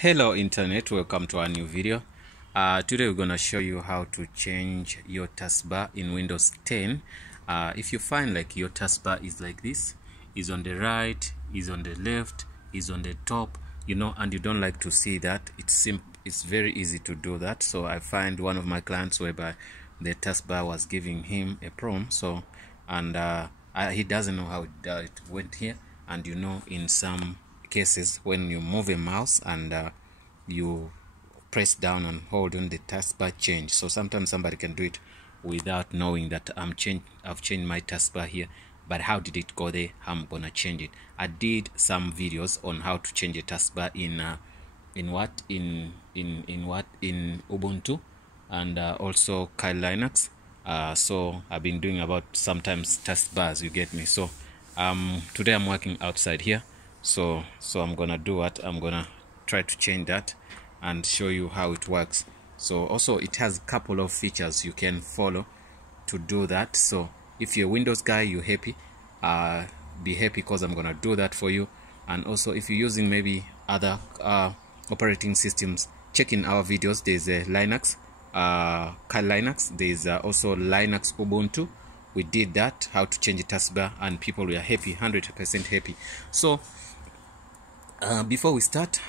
Hello internet, welcome to our new video. Today we're going to show you how to change your taskbar in Windows 10. If you find like your taskbar is like this, is on the right, is on the left, is on the top, and you don't like to see that, it's very easy to do that. So I find one of my clients whereby the taskbar was giving him a problem, he doesn't know how it went here. And in some cases when you move a mouse and you press down and hold on, the taskbar change. So sometimes somebody can do it without knowing that I've changed my taskbar here, but how did it go there? I'm gonna change it. I did some videos on how to change a taskbar in Ubuntu and also Kali Linux. So I've been doing about sometimes taskbars, you get me. So today I'm working outside here, so I'm gonna do what I'm gonna try to change that and show you how it works. So also it has a couple of features you can follow to do that. So if you're a Windows guy, you're happy, be happy because I'm gonna do that for you. And also if you're using maybe other operating systems, check in our videos. There's a Linux, Kali Linux, there's also Linux Ubuntu. We did that, how to change a taskbar, and people were happy, 100% happy. So before we start,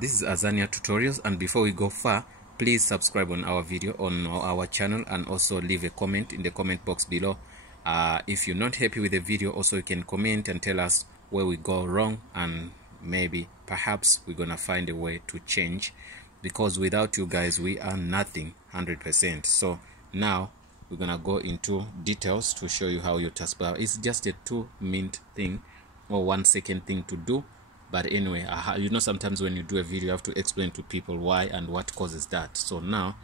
this is Azania Tutorials, and before we go far, please subscribe on our video on our channel and also leave a comment in the comment box below. If you're not happy with the video, also you can comment and tell us where we go wrong, and maybe perhaps we're gonna find a way to change, because without you guys we are nothing, 100%. So now we're gonna go into details to show you how your taskbar is just a 2-minute thing or 1-second thing to do. But anyway, sometimes when you do a video you have to explain to people why and what causes that. So now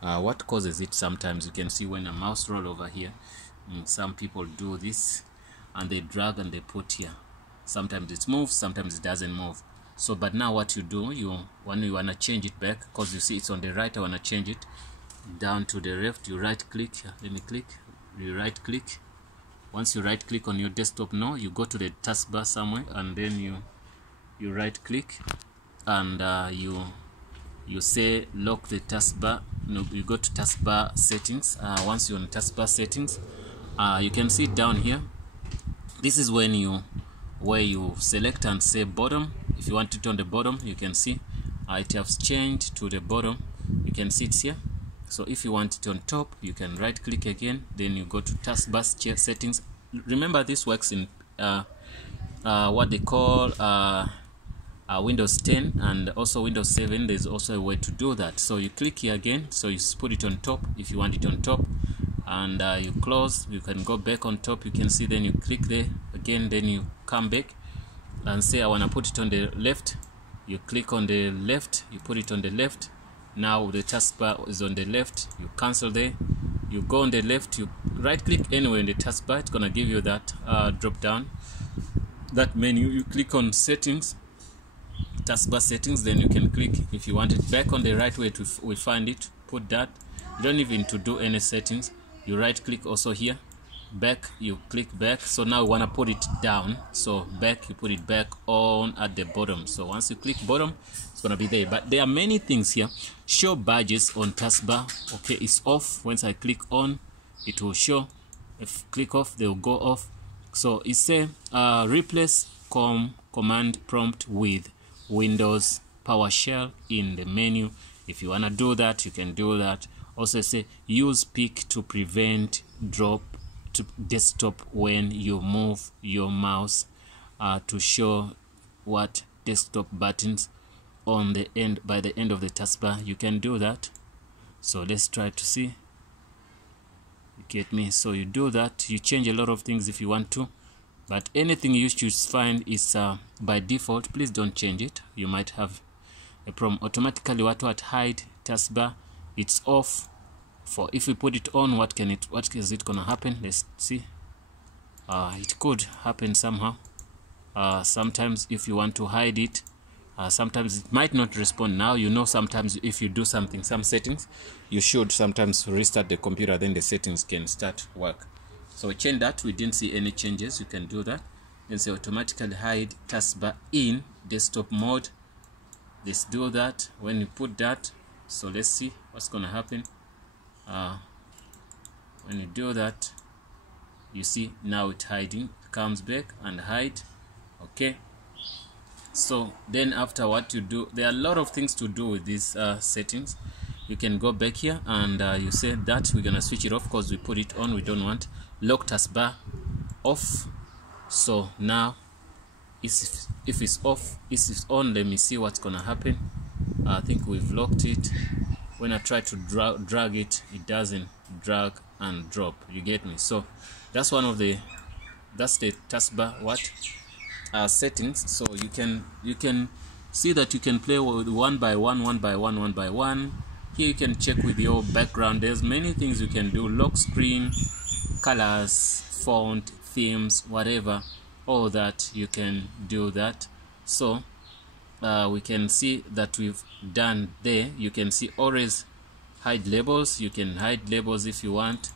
what causes it, sometimes you can see when a mouse roll over here, some people do this and they drag and they put here. Sometimes it moves, sometimes it doesn't move. So but now what you do, when you want to change it back, because you see it's on the right, I want to change it down to the left, you right click, you right click. Once you right click on your desktop, now you go to the taskbar somewhere, and then you right click and you say lock the taskbar. You go to taskbar settings. Once you're on taskbar settings, you can see down here, this is where you select and say bottom. If you want it on the bottom, you can see it has changed to the bottom. You can see it's here. So if you want it on top, you can right click again, then you go to taskbar settings. Remember, this works in what they call Windows 10 and also Windows 7. There's also a way to do that. So you click here again, so you put it on top if you want it on top, and you close. You can go back on top, you can see, then you click there again, then you come back and say I want to put it on the left. You click on the left, you put it on the left. Now the taskbar is on the left, you cancel there, you go on the left, you right click anywhere in the taskbar, it's gonna give you that drop down, that menu. You click on settings, taskbar settings, then you can click if you want it back on the right way we find it, put that. You don't even to do any settings, you right click also here, back, you click back. So now you want to put it down, so back, you put it back on at the bottom. So once you click bottom, it's gonna be there. But there are many things here. Show badges on taskbar, okay, it's off. Once I click on, it will show. If click off, they will go off. So it say replace command prompt with Windows PowerShell in the menu. If you want to do that, you can do that. Also say use peek to prevent drop to desktop when you move your mouse to show what desktop buttons on the end by the end of the taskbar. You can do that. So let's try to see. You get me? So you do that. You change a lot of things if you want to, but anything you should find is by default. Please don't change it. You might have a problem. Automatically what hide taskbar, it's off. For if we put it on, what is it gonna happen? Let's see. It could happen somehow. Sometimes if you want to hide it, sometimes it might not respond. Now sometimes if you do some settings, you should sometimes restart the computer, then the settings can start work. So we change that. We didn't see any changes. You can do that. Then say automatically hide taskbar in desktop mode. let's do that. When you put that, so let's see what's gonna happen. When you do that, you see now it's hiding, comes back and hide. Okay, so then after what you do, there are a lot of things to do with these settings. You can go back here and you say that we're gonna switch it off because we put it on. We don't want lock taskbar off. So now if it's off, if it's on, let me see what's gonna happen. I think we've locked it. When I try to drag it, it doesn't drag and drop. You get me? So that's one of the taskbar settings. So you can see that you can play with one by one. Here you can check with your background. There's many things you can do: lock screen, colors, font, themes, whatever. All that you can do that. So we can see that we've done there. You can see always hide labels. You can hide labels if you want.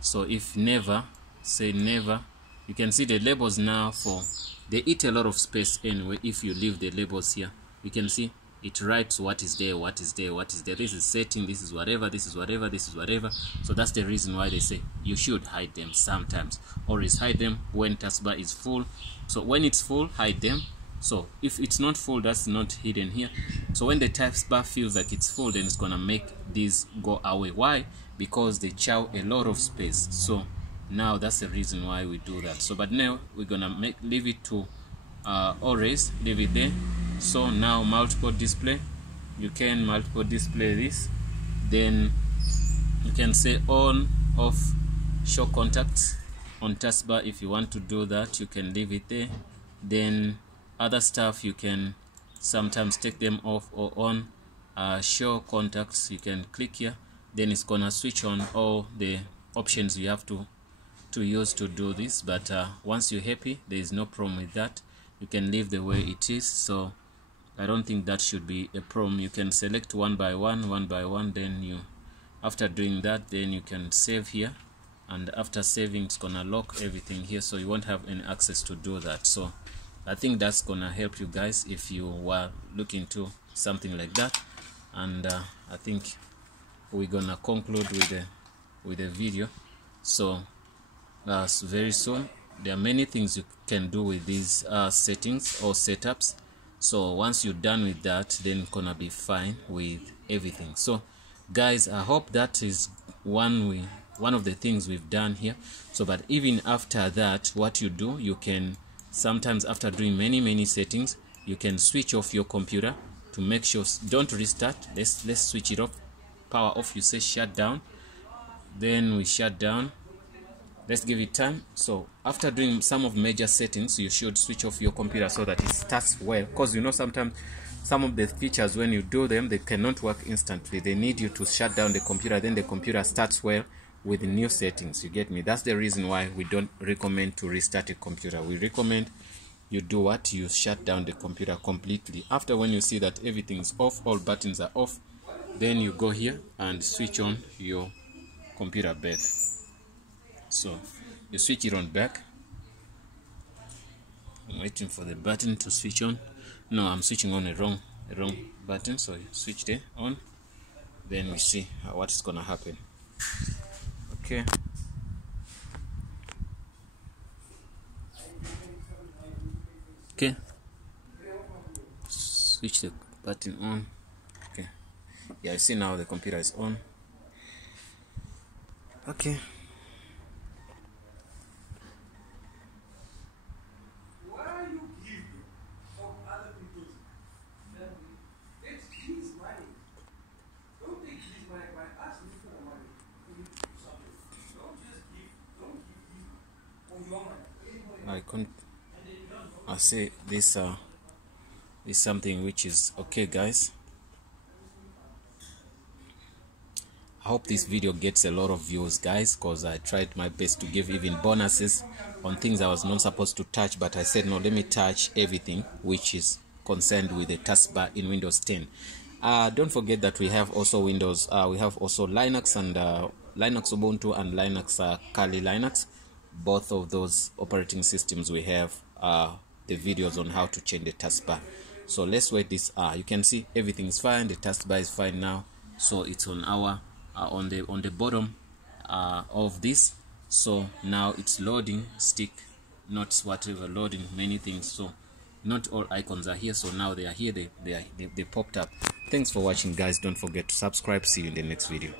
So if never, say never, you can see the labels now. For they eat a lot of space anyway. If you leave the labels here, you can see it writes what is there, what is there, what is there. This is setting, this is whatever, this is whatever, this is whatever. So that's the reason why they say you should hide them sometimes. Always hide them when taskbar is full. So when it's full, hide them. So if it's not full, that's not hidden here. So when the taskbar feels like it's full, then it's gonna make these go away. Why? Because they chow a lot of space. So now that's the reason why we do that. So but now we're gonna leave it to always leave it there. So now multiple display, you can multiple display this. Then you can say on, off, show contacts on taskbar. If you want to do that, you can leave it there. Then other stuff you can sometimes take them off or on. Show contacts, you can click here, then it's gonna switch on all the options you have to use to do this. But once you're happy, there is no problem with that. You can leave the way it is. So I don't think that should be a problem. You can select one by one. Then you, after doing that, then you can save here, and after saving, it's gonna lock everything here, so you won't have any access to do that. So I think that's gonna help you guys if you were looking to something like that. And I think we're gonna conclude with the video. So very soon, there are many things you can do with these settings or setups. So once you're done with that, then it's gonna be fine with everything. So guys, I hope that is one of the things we've done here. So but even after that, what you do, you can sometimes, after doing many settings, you can switch off your computer to make sure don't restart. Let's switch it off. Power off, you say shut down, then we shut down. Let's give it time. So after doing some of major settings, you should switch off your computer so that it starts well, because you know sometimes some of the features, when you do them, they cannot work instantly. They need you to shut down the computer, then the computer starts well with new settings. You get me? That's the reason why we don't recommend to restart a computer. We recommend you do what? You shut down the computer completely. After, when you see that everything's off, all buttons are off, then you go here and switch on your computer back. So you switch it on back. I'm waiting for the button to switch on. No, I'm switching on a wrong button. So you switch there on, then we see what is gonna happen. Okay. Okay. Switch the button on. Okay. Yeah, I see now the computer is on. Okay. I say this is something which is okay, guys. I hope this video gets a lot of views, guys, because I tried my best to give even bonuses on things I was not supposed to touch, but I said no, let me touch everything which is concerned with the taskbar in Windows 10. Don't forget that we have also Windows, we have also Linux and Linux Ubuntu and Linux Kali Linux. Both of those operating systems we have the videos on how to change the taskbar. So let's wait this. You can see everything is fine. The taskbar is fine now. So it's on our on the bottom of this. So now it's loading stick, not whatever, loading many things. So not all icons are here. So now they are here. They popped up. Thanks for watching, guys. Don't forget to subscribe. See you in the next video.